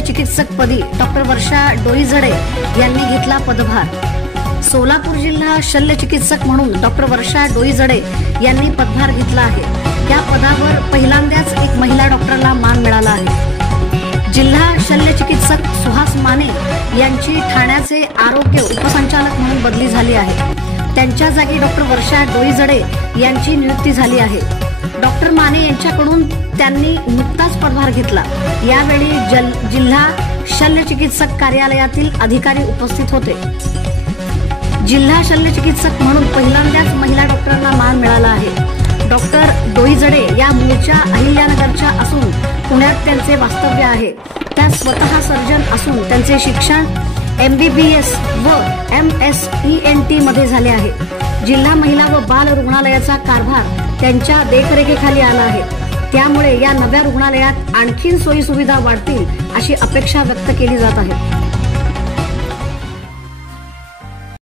शल्य चिकित्सक पदी डॉक्टर वर्षा डोईजडे यांनी घेतला पदभार। सोलापूर जिल्हा शल्य चिकित्सक म्हणून डॉक्टर वर्षा डोईजडे यांनी पदभार घेतला आहे। या पदावर पहिल्यांदाच एक महिला डॉक्टरला मान मिळाला आहे। जिल्हा शल्य चिकित्सक सुहास माने यांची ठाण्याचे आरोग्य उपसंचालक म्हणून बदली झाली आहे। त्यांच्या जागी डॉक्टर वर्षा डोईजडे यांची नियुक्ती झाली आहे। डॉक्टर माने यांच्याकडून त्यांनी नुकताच पदभार घेतला। यावेळी जिल्हा शल्य चिकित्सक कार्यालयातील अधिकारी उपस्थित होते। जिल्हा शल्य चिकित्सक म्हणून पहिल्यांदाच महिला डॉक्टरांना मान मिळाला आहे। डॉक्टर डोईजडे या मूळच्या अहिल्यानगरच्या असून पुण्यात त्यांचे वास्तव्य आहे। त्या स्वतः सर्जन असून त्यांचे शिक्षण MBBS व MSENT मध्ये झाले आहे। जिल्हा महिला व बाल रुग्णालयाचा कारभार त्यांच्या देखरेखीखाली आला आहे। त्यामुळे या नव्या रुग्णालयात आणखी सोयी सुविधा वाढतील अशी अपेक्षा व्यक्त केली जात आहे।